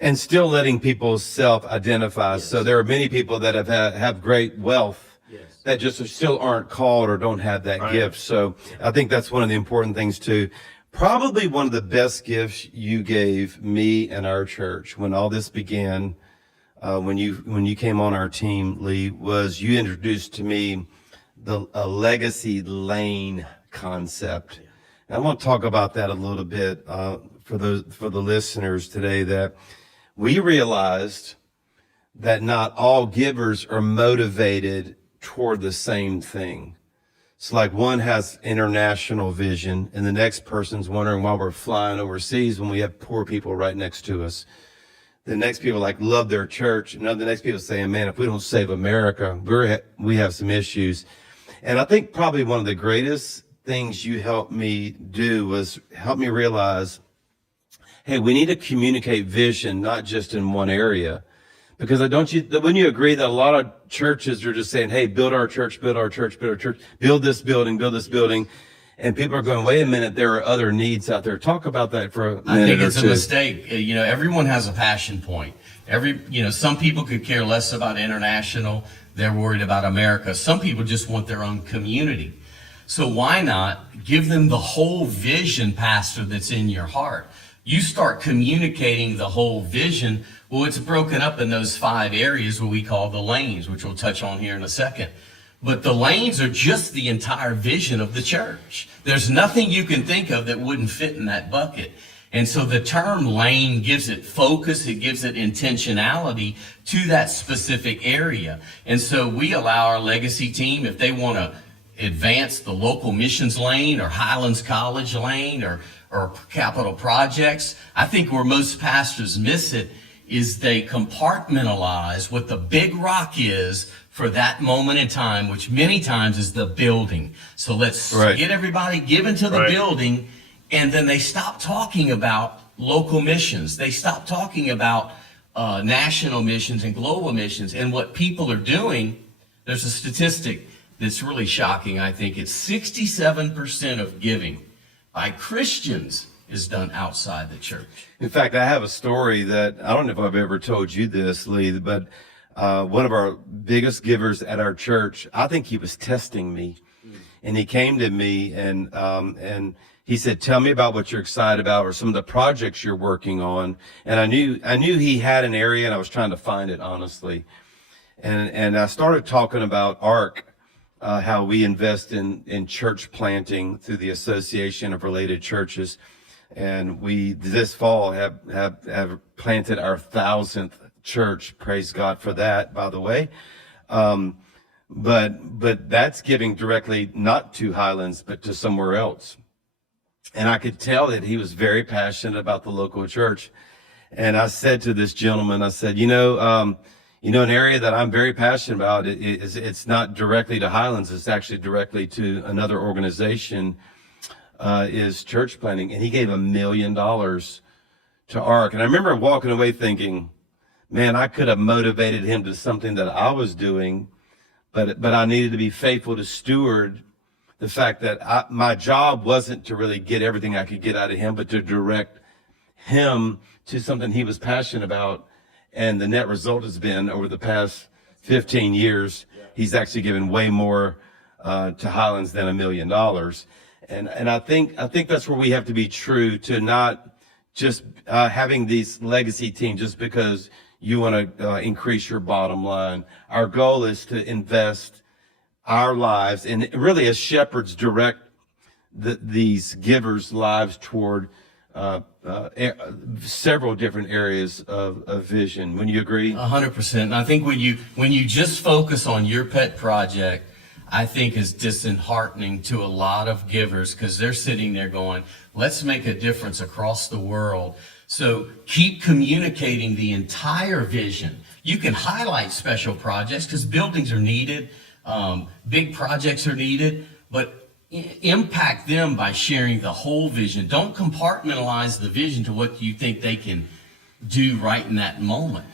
And still letting people self-identify. Yes. So there are many people that have great wealth, yes, that just still aren't called or don't have that gift. So I think that's one of the important things too. Probably one of the best gifts you gave me and our church when all this began, when you came on our team, Lee, was you introduced to me a legacy lane concept. And I want to talk about that a little bit for the listeners today, that we realized that not all givers are motivated toward the same thing. It's like one has international vision and the next person's wondering why we're flying overseas when we have poor people right next to us. The next people love their church, and the next people saying, man, if we don't save America, we have some issues. And I think probably one of the greatest things you helped me do was help me realize, hey, we need to communicate vision, not just in one area. Because wouldn't you agree that a lot of churches are just saying, hey, build our church, build our church, build our church, build this building, build this building. And people are going, wait a minute, there are other needs out there. Talk about that for a minute. I think it's a mistake. Everyone has a passion point. Some people could care less about international. They're worried about America. Some people just want their own community. So why not give them the whole vision, Pastor, that's in your heart? You start communicating the whole vision. Well, it's broken up in those 5 areas what we call the lanes, which we'll touch on here in a second. But the lanes are just the entire vision of the church. There's nothing you can think of that wouldn't fit in that bucket. And so the term lane gives it focus, it gives it intentionality to that specific area. And so we allow our legacy team, if they want to advance the local missions lane or Highlands College lane or capital projects, I think where most pastors miss it is they compartmentalize what the big rock is for that moment in time, which many times is the building. So let's get everybody given to the building, and then they stop talking about local missions. They stop talking about national missions and global missions. And what people are doing, there's a statistic that's really shocking, I think. It's 67% of giving by Christians is done outside the church. In fact, I have a story that, I don't know if I've ever told you this, Lee, but one of our biggest givers at our church, I think he was testing me. And he came to me and he said, tell me about what you're excited about or some of the projects you're working on. And I knew he had an area, and I was trying to find it, honestly. And I started talking about ARC, how we invest in church planting through the Association of Related Churches. And we this fall have planted our 1,000th church. Praise God for that, by the way. But that's giving directly not to Highlands, but to somewhere else. And I could tell that he was very passionate about the local church. And I said to this gentleman, I said, an area that I'm very passionate about it's not directly to Highlands. It's actually directly to another organization, is church planting. And he gave $1 million to ARC. And I remember walking away thinking, man, I could have motivated him to something that I was doing, but I needed to be faithful to steward the fact that my job wasn't to really get everything I could get out of him, but to direct him to something he was passionate about. And the net result has been, over the past 15 years, he's actually given way more to Highlands than $1 million. And I think that's where we have to be true to not just having these legacy teams just because you want to increase your bottom line. Our goal is to invest our lives, and really as shepherds direct these givers' lives toward several different areas of vision. Wouldn't you agree? 100%. And I think when you just focus on your pet project, I think is disheartening to a lot of givers, because they're sitting there going, let's make a difference across the world. So keep communicating the entire vision. You can highlight special projects because buildings are needed, big projects are needed, but impact them by sharing the whole vision. Don't compartmentalize the vision to what you think they can do right in that moment.